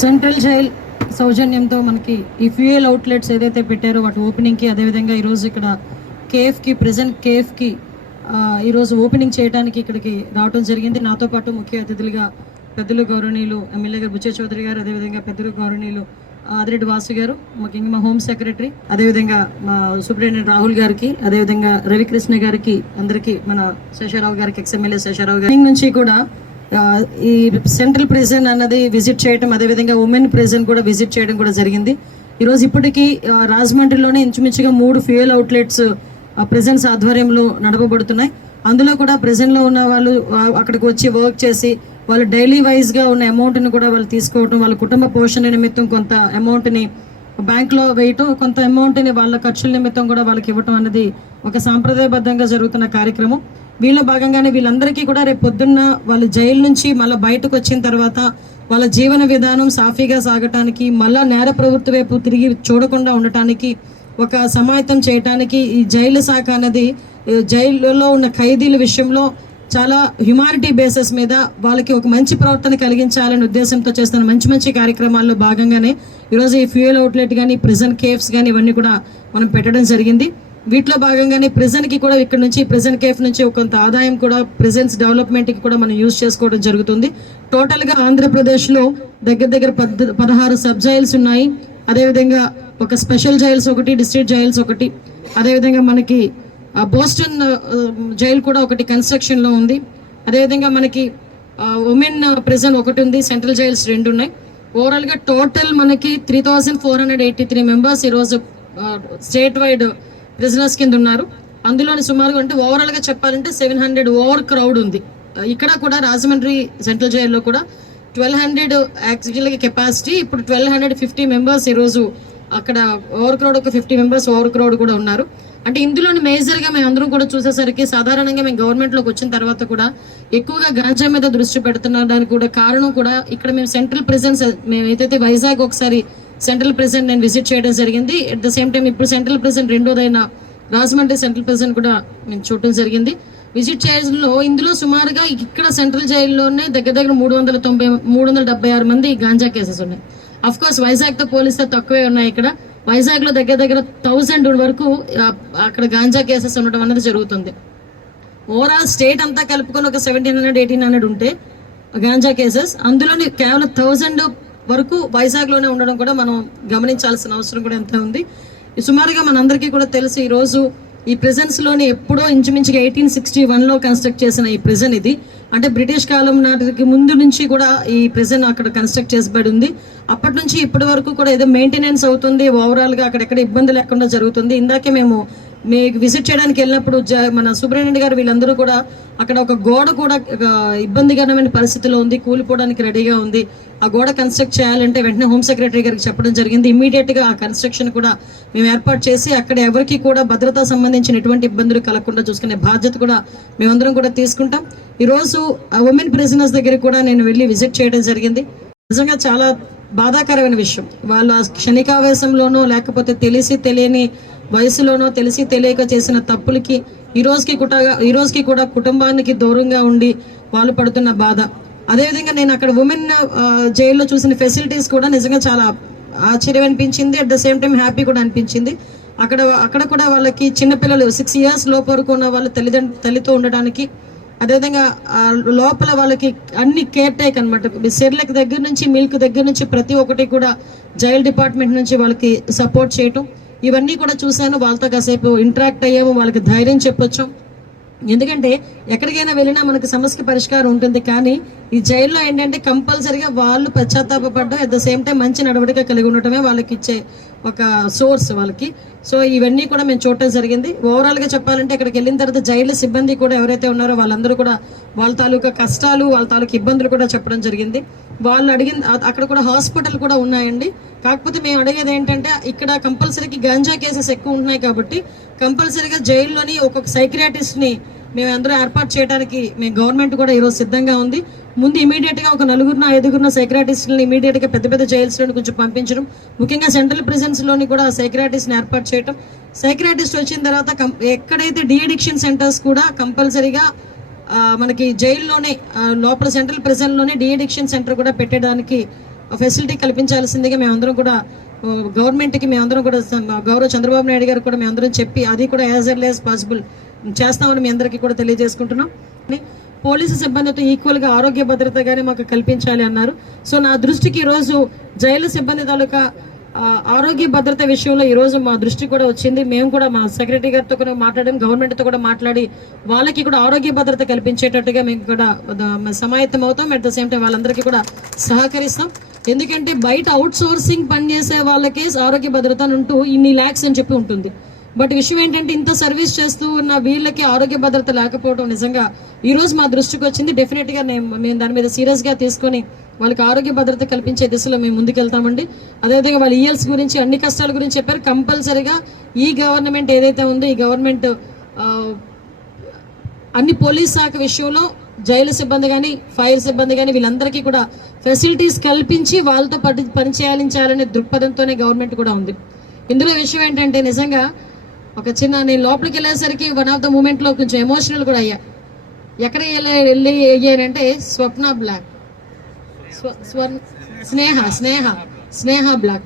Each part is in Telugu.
సెంట్రల్ జైల్ సౌజన్యంతో మనకి ఈ ఫ్యూయల్ అవుట్లెట్స్ ఏదైతే పెట్టారో వాటి ఓపెనింగ్కి అదేవిధంగా ఈరోజు ఇక్కడ కేఎఫ్కి ప్రజెంట్ కేఎఫ్కి ఈరోజు ఓపెనింగ్ చేయడానికి ఇక్కడికి రావడం జరిగింది. నాతో పాటు ముఖ్య అతిథులుగా పెద్దలు గౌరవనీయులు ఎమ్మెల్యే గారు బుచ్చే చౌదరి గారు అదేవిధంగా పెద్దలు గౌరవనీయులు ఆదిరెడ్డి వాసు గారు మాకు మా హోమ్ సెక్రటరీ అదేవిధంగా మా సూపరింటెండెంట్ రాహుల్ గారికి అదేవిధంగా రవికృష్ణ గారికి అందరికీ మన శేషారావు గారికి ఎక్స్ఎమ్మెల్యే శేషారావు గారి నుంచి కూడా ఈ సెంట్రల్ ప్రిజన్ అన్నది విజిట్ చేయడం అదేవిధంగా ఉమెన్ ప్రిజన్ కూడా విజిట్ చేయడం కూడా జరిగింది. ఈరోజు ఇప్పటికీ రాజమండ్రిలోనే ఇంచుమించుగా మూడు ఫ్యూయల్ అవుట్లెట్స్ ప్రెజెన్స్ ఆధ్వర్యంలో నడపబడుతున్నాయి. అందులో కూడా ప్రెజెంట్లో ఉన్న వాళ్ళు అక్కడికి వచ్చి వర్క్ చేసి వాళ్ళు డైలీ వైజ్గా ఉన్న అమౌంట్ని కూడా వాళ్ళు తీసుకోవటం వాళ్ళ కుటుంబ పోషణ నిమిత్తం కొంత అమౌంట్ని బ్యాంక్లో వేయటం కొంత అమౌంట్ని వాళ్ళ ఖర్చుల నిమిత్తం కూడా వాళ్ళకి ఇవ్వటం అనేది ఒక సాంప్రదాయబద్ధంగా జరుగుతున్న కార్యక్రమం. వీళ్ళ భాగంగానే వీళ్ళందరికీ కూడా రేపు పొద్దున్న వాళ్ళ జైలు నుంచి మళ్ళీ బయటకు వచ్చిన తర్వాత వాళ్ళ జీవన విధానం సాఫీగా సాగటానికి మళ్ళా నేర ప్రవృత్తి వైపు తిరిగి చూడకుండా ఉండటానికి ఒక సమాయత్తం చేయటానికి ఈ జైలు శాఖ అనేది జైల్లో జైలులో ఉన్న ఖైదీల విషయంలో చాలా హ్యుమానిటీ బేసిస్ మీద వాళ్ళకి ఒక మంచి ప్రవర్తన కలిగించాలనే ఉద్దేశంతో చేస్తున్న మంచి మంచి కార్యక్రమాల్లో భాగంగానే ఈరోజు ఈ ఫ్యూయల్ అవుట్లెట్ కానీ ప్రిజన్ కేఫ్స్ కానీ ఇవన్నీ కూడా మనం పెట్టడం జరిగింది. వీటిలో భాగంగానే ప్రిజన్ కూడా ఇక్కడ నుంచి ప్రిజన్ కేఫ్ నుంచి కొంత ఆదాయం కూడా ప్రిజన్స్ డెవలప్మెంట్కి కూడా మనం యూజ్ చేసుకోవడం జరుగుతుంది. టోటల్గా ఆంధ్రప్రదేశ్లో దగ్గర దగ్గర పద్ పదహారు సబ్ జైల్స్ ఉన్నాయి. అదేవిధంగా ఒక స్పెషల్ జైల్స్ ఒకటి డిస్ట్రిక్ట్ జైల్స్ ఒకటి. అదేవిధంగా మనకి బోస్టన్ జైల్ కూడా ఒకటి కన్స్ట్రక్షన్లో ఉంది. అదేవిధంగా మనకి ఉమెన్ ప్రిజన్ ఒకటి ఉంది సెంట్రల్ జైల్స్ రెండు ఉన్నాయి. ఓవరాల్గా టోటల్ మనకి three thousand four hundred eighty three members ఈరోజు స్టేట్ వైడ్ ప్రిజనర్స్ కింద ఉన్నారు. అందులోని సుమారుగా అంటే ఓవరాల్గా చెప్పాలంటే సెవెన్ హండ్రెడ్ ఓవర్ క్రౌడ్ ఉంది. ఇక్కడ కూడా రాజమండ్రి సెంట్రల్ జైల్లో కూడా ట్వెల్వ్ హండ్రెడ్ యాక్చువల్గా కెపాసిటీ ఇప్పుడు ట్వెల్వ్ హండ్రెడ్ ఫిఫ్టీ మెంబర్స్ ఈరోజు అక్కడ ఓవర్ క్రౌడ్ ఒక ఫిఫ్టీ మెంబర్స్ ఓవర్ క్రౌడ్ కూడా ఉన్నారు. అంటే ఇందులోని మేజర్గా మేము అందరం కూడా చూసేసరికి సాధారణంగా మేము గవర్నమెంట్లోకి వచ్చిన తర్వాత కూడా ఎక్కువగా గాంజా మీద దృష్టి పెడుతున్నారు దానికి కూడా కారణం కూడా ఇక్కడ మేము సెంట్రల్ ప్రెసెన్స్ మేము ఏదైతే వైజాగ్ ఒకసారి సెంట్రల్ ప్రెసెంట్ నేను విజిట్ చేయడం జరిగింది. అట్ ద సేమ్ టైం ఇప్పుడు సెంట్రల్ ప్రెసెంట్ రెండోదైన రాజమండ్రి సెంట్రల్ ప్రెసెంట్ కూడా మేము చూడటం జరిగింది. విజిట్ చేయడంలో ఇందులో సుమారుగా ఇక్కడ సెంట్రల్ జైల్లోనే దగ్గర దగ్గర మూడు వందల తొంభై మూడు వందల డెబ్బై ఆరు మంది గాంజా కేసెస్ ఉన్నాయి. అఫ్ కోర్స్ వైజాగ్తో పోలిస్తే తక్కువే ఉన్నాయి ఇక్కడ. వైజాగ్లో దగ్గర దగ్గర థౌసండ్ వరకు అక్కడ గాంజా కేసెస్ ఉండడం అనేది జరుగుతుంది. ఓవరాల్ స్టేట్ అంతా కలుపుకొని ఒక సెవెంటీన్ హండ్రెడ్ ఎయిటీన్ హండ్రెడ్ ఉంటే గాంజా కేసెస్. అందులోని కేవలం థౌజండ్ వరకు వైజాగ్లోనే ఉండడం కూడా మనం గమనించాల్సిన అవసరం కూడా ఎంత ఉంది. సుమారుగా మనందరికీ కూడా తెలుసు ఈరోజు ఈ ప్రెజెన్స్లోనే ఎప్పుడో ఇంచుమించుగా ఎయిటీన్ సిక్స్టీ వన్లో కన్స్ట్రక్ట్ చేసిన ఈ ప్రిజన్ ఇది. అంటే బ్రిటిష్ కాలం నాటికి ముందు నుంచి కూడా ఈ ప్రిజన్ అక్కడ కన్స్ట్రక్ట్ చేసబడి ఉంది. అప్పటి నుంచి ఇప్పటి వరకు కూడా ఏదో మెయింటెనెన్స్ అవుతుంది ఓవరాల్గా అక్కడెక్కడ ఇబ్బంది లేకుండా జరుగుతుంది. ఇందాకే మేము మీకు విజిట్ చేయడానికి వెళ్ళినప్పుడు జ- మన సుబ్రహ్మణ్య గారు వీళ్ళందరూ కూడా అక్కడ ఒక గోడ కూడా ఇబ్బందికరమైన పరిస్థితిలో ఉంది కూలిపోవడానికి రెడీగా ఉంది. ఆ గోడ కన్స్ట్రక్ట్ చేయాలంటే వెంటనే హోమ్ సెక్రటరీ గారికి చెప్పడం జరిగింది. ఇమీడియట్గా ఆ కన్స్ట్రక్షన్ కూడా మేము ఏర్పాటు చేసి అక్కడ ఎవరికి కూడా భద్రతా సంబంధించిన ఎటువంటి ఇబ్బందులు కలగకుండా చూసుకునే బాధ్యత కూడా మేమందరం కూడా తీసుకుంటాం. ఈరోజు ఉమెన్ ప్రిజనర్స్ దగ్గర కూడా నేను వెళ్ళి విజిట్ చేయడం జరిగింది. నిజంగా చాలా బాధాకరమైన విషయం. వాళ్ళు ఆ క్షణికావేశంలోనో లేకపోతే తెలిసి తెలియని వయసులోనో తెలిసి తెలియక చేసిన తప్పులకి ఈరోజుకి కూడా ఈరోజుకి కూడా కుటుంబానికి దూరంగా ఉండి వాళ్ళు పడుతున్న బాధ. అదేవిధంగా నేను అక్కడ ఉమెన్ జైల్లో చూసిన ఫెసిలిటీస్ కూడా నిజంగా చాలా ఆశ్చర్యం అనిపించింది. At the same time happy కూడా అనిపించింది. అక్కడ అక్కడ కూడా వాళ్ళకి చిన్నపిల్లలు సిక్స్ ఇయర్స్ లోపు వరకు ఉన్న వాళ్ళు తల్లిదండ్రు తల్లితో ఉండడానికి అదేవిధంగా లోపల వాళ్ళకి అన్ని కేర్ టేక్ అనమాట సెర్లకు దగ్గర నుంచి మిల్క్ దగ్గర నుంచి ప్రతి ఒక్కటి కూడా జైల్ డిపార్ట్మెంట్ నుంచి వాళ్ళకి సపోర్ట్ చేయటం. ఇవన్నీ కూడా చూశాను. వాళ్ళతో కాసేపు ఇంటరాక్ట్ అయ్యాము. వాళ్ళకి ధైర్యం చెప్పొచ్చు. ఎందుకంటే ఎక్కడికైనా వెళ్ళినా మనకు సమస్యకి పరిష్కారం ఉంటుంది. కానీ ఈ జైల్లో ఏంటంటే కంపల్సరిగా వాళ్ళు పశ్చాత్తాపడడం అట్ ద సేమ్ టైం మంచి నడవడిక కలిగి ఉండటమే వాళ్ళకి ఇచ్చే ఒక సోర్స్ వాళ్ళకి. సో ఇవన్నీ కూడా మేము చూడటం జరిగింది. ఓవరాల్గా చెప్పాలంటే ఇక్కడికి వెళ్ళిన తర్వాత జైలు సిబ్బంది కూడా ఎవరైతే ఉన్నారో వాళ్ళందరూ కూడా వాళ్ళ తాలూకా కష్టాలు వాళ్ళ తాలూకా ఇబ్బందులు కూడా చెప్పడం జరిగింది. వాళ్ళు అడిగిన అక్కడ కూడా హాస్పిటల్ కూడా ఉన్నాయండి. కాకపోతే మేము అడిగేది ఏంటంటే ఇక్కడ కంపల్సరీకి గంజా కేసెస్ ఎక్కువ ఉంటున్నాయి కాబట్టి కంపల్సరీగా జైల్లోని ఒక్కొక్క సైక్రియాటిస్ట్ని మేము అందరూ ఏర్పాటు చేయడానికి మేము గవర్నమెంట్ కూడా ఈరోజు సిద్ధంగా ఉంది. ముందు ఇమీడియట్గా ఒక నలుగురున ఐదుగురున సైక్రాటిస్ట్ని ఇమీడియట్గా పెద్ద పెద్ద జైల్స్లోని కొంచెం పంపించడం. ముఖ్యంగా సెంట్రల్ ప్రిజన్స్లోని కూడా సైక్రాటిస్ట్ని ఏర్పాటు చేయడం సైక్రాటిస్ట్ వచ్చిన తర్వాత ఎక్కడైతే డీఎడిక్షన్ సెంటర్స్ కూడా కంపల్సరీగా మనకి జైల్లోనే లోపల సెంట్రల్ ప్రిజన్లోనే డిఎడిక్షన్ సెంటర్ కూడా పెట్టడానికి ఫెసిలిటీ కల్పించాల్సిందిగా మేమందరం కూడా గవర్నమెంట్కి మేమందరం కూడా గౌరవ చంద్రబాబు నాయుడు గారు కూడా మేమందరం చెప్పి అది కూడా యాజ్ ఎర్లీ యాజ్ పాసిబుల్ చేస్తామని మీ అందరికీ కూడా తెలియజేసుకుంటున్నాం. పోలీసు సిబ్బందితో ఈక్వల్గా ఆరోగ్య భద్రత కానీ మాకు కల్పించాలి అన్నారు. సో నా దృష్టికి ఈరోజు జైలు సిబ్బంది తాలూకా ఆరోగ్య భద్రత విషయంలో ఈరోజు మా దృష్టి కూడా వచ్చింది. మేము కూడా మా సెక్రటరీ గారితో కూడా మాట్లాడడం గవర్నమెంట్తో కూడా మాట్లాడి వాళ్ళకి కూడా ఆరోగ్య భద్రత కల్పించేటట్టుగా మేము కూడా సమాయత్తం అవుతాం. అట్ ద సేమ్ టైం వాళ్ళందరికీ కూడా సహకరిస్తాం. ఎందుకంటే బయట అవుట్ సోర్సింగ్ పనిచేసే వాళ్ళకే ఆరోగ్య భద్రత అంటూ ఉంటూ ఇన్ని ల్యాక్స్ అని చెప్పి ఉంటుంది. బట్ విషయం ఏంటంటే ఇంత సర్వీస్ చేస్తూ ఉన్న వీళ్ళకి ఆరోగ్య భద్రత లేకపోవడం నిజంగా ఈరోజు మా దృష్టికి వచ్చింది. డెఫినెట్గా నేను మేము దాని మీద సీరియస్గా తీసుకొని వాళ్ళకి ఆరోగ్య భద్రత కల్పించే దిశలో మేము ముందుకెళ్తామండి. అదేవిధంగా వాళ్ళ ఈఎల్స్ గురించి అన్ని కష్టాల గురించి చెప్పారు. కంపల్సరీగా ఈ గవర్నమెంట్ ఏదైతే ఉందో ఈ గవర్నమెంట్ అన్ని పోలీస్ శాఖ విషయంలో జైలు సిబ్బంది కానీ ఫైర్ సిబ్బంది కానీ వీళ్ళందరికీ కూడా ఫెసిలిటీస్ కల్పించి వాళ్ళతో పని పని చేయాలించాలనే దృక్పథంతోనే గవర్నమెంట్ కూడా ఉంది. ఇందులో విషయం ఏంటంటే నిజంగా ఒక చిన్న నేను లోపలికి వెళ్ళేసరికి వన్ ఆఫ్ ద మూమెంట్లో కొంచెం ఎమోషనల్ కూడా అయ్యా. ఎక్కడ వెళ్ళి వెళ్ళి అయ్యానంటే స్వప్న బ్లాక్. స్వర్ణ స్నేహ స్నేహ స్నేహ బ్లాక్.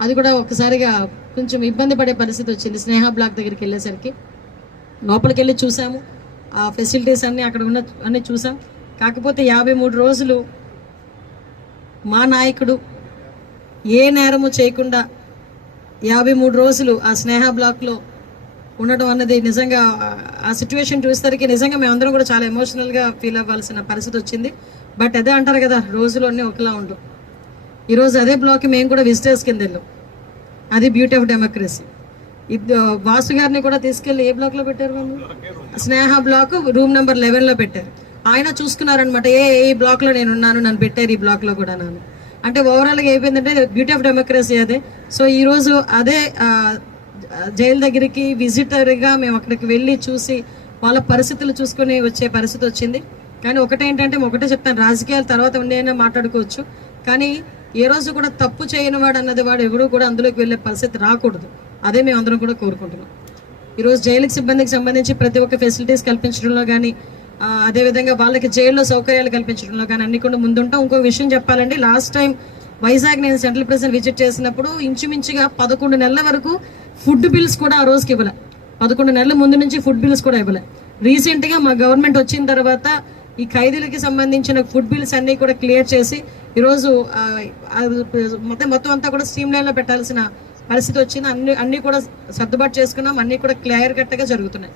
అది కూడా ఒక్కసారిగా కొంచెం ఇబ్బంది పడే పరిస్థితి వచ్చింది. స్నేహ బ్లాక్ దగ్గరికి వెళ్ళేసరికి లోపలికి వెళ్ళి చూసాము. ఆ ఫెసిలిటీస్ అన్నీ అక్కడ ఉన్న అన్నీ చూసాం. కాకపోతే యాభై మూడు రోజులు మా నాయకుడు ఏ నేరము చేయకుండా యాభై మూడు రోజులు ఆ స్నేహ బ్లాక్లో ఉండడం అన్నది నిజంగా ఆ- ఆ సిచ్యువేషన్ చూసేసరికి నిజంగా మేమందరం కూడా చాలా ఎమోషనల్గా ఫీల్ అవ్వాల్సిన పరిస్థితి వచ్చింది. బట్ అదే అంటారు కదా రోజులన్నీ ఒకలా ఉండవు ఈరోజు అదే బ్లాక్కి మేము కూడా విజిటర్స్ కింద వెళ్ళాం. అది బ్యూటీ ఆఫ్ డెమోక్రసీ ఇది వాసు గారిని కూడా తీసుకెళ్ళి ఏ బ్లాక్లో పెట్టారు వాళ్ళు? స్నేహ బ్లాక్ రూమ్ నెంబర్ లెవెన్లో పెట్టారు. ఆయన చూసుకున్నారనమాట ఏ ఏ బ్లాక్లో నేను ఉన్నాను నన్ను పెట్టారు ఈ బ్లాక్లో కూడా నన్ను అంటే ఓవరాల్గా అయిపోయిందంటే బ్యూటీ ఆఫ్ డెమోక్రసీ అదే. సో ఈరోజు అదే జైలు దగ్గరికి విజిటర్గా మేము అక్కడికి వెళ్ళి చూసి వాళ్ళ పరిస్థితులు చూసుకొని వచ్చే పరిస్థితి వచ్చింది. కానీ ఒకటేంటంటే ఒకటే చెప్తాను రాజకీయాల తర్వాత ఉండేనా మాట్లాడుకోవచ్చు. కానీ ఏ రోజు కూడా తప్పు చేయని వాడు అన్నది వాడు ఎవరు కూడా అందులోకి వెళ్ళే పరిస్థితి రాకూడదు. అదే మేము అందరం కూడా కోరుకుంటున్నాం. ఈరోజు జైలుకి సిబ్బందికి సంబంధించి ప్రతి ఒక్క ఫెసిలిటీస్ కల్పించడంలో కానీ అదేవిధంగా వాళ్ళకి జైల్లో సౌకర్యాలు కల్పించడంలో కానీ అన్ని కూడా ముందుంటాం. ఇంకో విషయం చెప్పాలండి లాస్ట్ టైం వైజాగ్ నేను సెంట్రల్ ప్రెసిడెంట్ విజిట్ చేసినప్పుడు ఇంచుమించుగా పదకొండు నెలల వరకు ఫుడ్ బిల్స్ కూడా ఆ రోజుకి ఇవ్వలే. పదకొండు నెలల ముందు నుంచి ఫుడ్ బిల్స్ కూడా ఇవ్వలే. రీసెంట్గా మా గవర్నమెంట్ వచ్చిన తర్వాత ఈ ఖైదీలకి సంబంధించిన ఫుడ్ బిల్స్ అన్నీ కూడా క్లియర్ చేసి ఈరోజు మొత్తం మొత్తం అంతా కూడా స్ట్రీమ్ లైన్లో పెట్టాల్సిన పరిస్థితి వచ్చింది. అన్ని అన్నీ కూడా సర్దుబాటు చేసుకున్నాం. అన్నీ కూడా క్లియర్ కట్గా జరుగుతున్నాయి.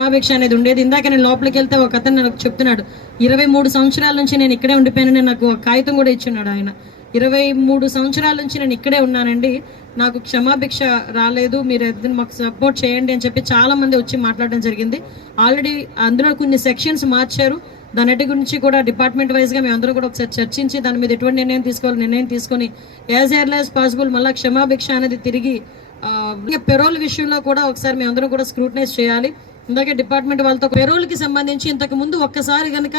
సమావేక్ష అనేది ఉండేది. ఇందాక నేను లోపలికి వెళ్తే ఒక అతను నాకు చెప్తున్నాడు ఇరవై మూడు సంవత్సరాల నుంచి నేను ఇక్కడే ఉండిపోయానని నాకు ఒక కాగితం కూడా ఇచ్చున్నాడు ఆయన. ఇరవై మూడు సంవత్సరాల నుంచి నేను ఇక్కడే ఉన్నానండి. నాకు క్షమాభిక్ష రాలేదు మీరు ఏదైనా మాకు సపోర్ట్ చేయండి అని చెప్పి చాలా మంది వచ్చి మాట్లాడడం జరిగింది. ఆల్రెడీ అందులో కొన్ని సెక్షన్స్ మార్చారు. దాని గురించి కూడా డిపార్ట్మెంట్ వైజ్గా మేము అందరూ కూడా ఒకసారి చర్చించి దాని మీద ఎటువంటి నిర్ణయం తీసుకోవాలి నిర్ణయం తీసుకొని యాజ్ ఎర్లీ యాజ్ పాసిబుల్ మళ్ళీ క్షమాభిక్ష అనేది తిరిగి పెరోల్ విషయంలో కూడా ఒకసారి మేము అందరం కూడా స్క్రూటనైజ్ చేయాలి. ఇందాకే డిపార్ట్మెంట్ వాళ్ళతో పెరోల్కి సంబంధించి ఇంతకు ముందు ఒక్కసారి కనుక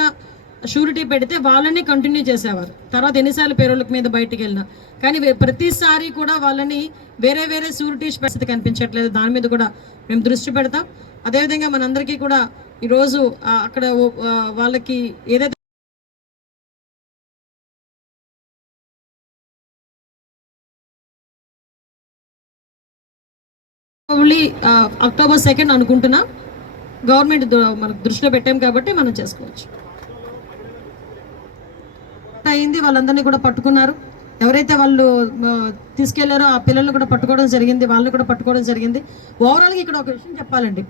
షూరిటీ పెడితే వాళ్ళని కంటిన్యూ చేసేవారు. తర్వాత ఎన్నిసార్లు పేరోళ్ళ మీద బయటికి వెళ్ళినా. కానీ ప్రతిసారి కూడా వాళ్ళని వేరే వేరే షూరిటీ పరిస్థితి కనిపించట్లేదు. దాని మీద కూడా మేము దృష్టి పెడతాం. అదేవిధంగా మనందరికీ కూడా ఈరోజు అక్కడ వాళ్ళకి ఏదైతే అక్టోబర్ సెకండ్ అనుకుంటున్నా. గవర్నమెంట్ మనకు దృష్టిలో పెట్టాం కాబట్టి మనం చేసుకోవచ్చు. అయింది వాళ్ళందరినీ కూడా పట్టుకున్నారు. ఎవరైతే వాళ్ళు తీసుకెళ్ళారో ఆ పిల్లల్ని కూడా పట్టుకోవడం జరిగింది వాళ్ళని కూడా పట్టుకోవడం జరిగింది. ఓవరాల్గా ఇక్కడ ఒక విషయం చెప్పాలండి.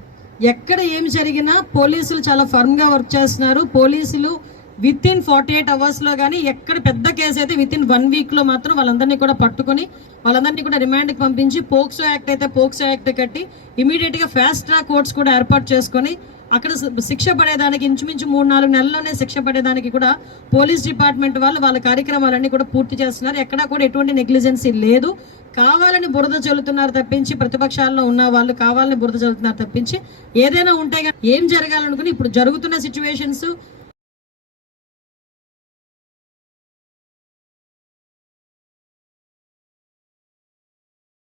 ఎక్కడ ఏమి జరిగినా పోలీసులు చాలా ఫర్మ్గా వర్క్ చేస్తున్నారు. పోలీసులు విత్ ఇన్ ఫార్టీ ఎయిట్ అవర్స్లో కానీ ఎక్కడ పెద్ద కేసు అయితే విత్ ఇన్ వన్ వీక్లో మాత్రం వాళ్ళందరినీ కూడా పట్టుకుని వాళ్ళందరినీ కూడా రిమాండ్కి పంపించి పోక్సో యాక్ట్ అయితే పోక్సో యాక్ట్ కట్టి ఇమీడియట్గా ఫాస్ట్ ట్రాక్ కోర్ట్స్ కూడా ఏర్పాటు చేసుకొని అక్కడ శిక్ష పడేదానికి ఇంచుమించు మూడు నాలుగు నెలల్లోనే శిక్ష పడేదానికి కూడా పోలీస్ డిపార్ట్మెంట్ వాళ్ళు వాళ్ళ కార్యక్రమాలన్నీ కూడా పూర్తి చేస్తున్నారు. ఎక్కడా కూడా ఎటువంటి నెగ్లిజెన్సీ లేదు. కావాలని బురద చల్లుతున్నారు తప్పించి ప్రతిపక్షాల్లో ఉన్న వాళ్ళు కావాలని బురద చల్లుతున్నారు తప్పించి ఏదైనా ఉంటే ఏం జరగాలనుకుని ఇప్పుడు జరుగుతున్న సిచ్యువేషన్స్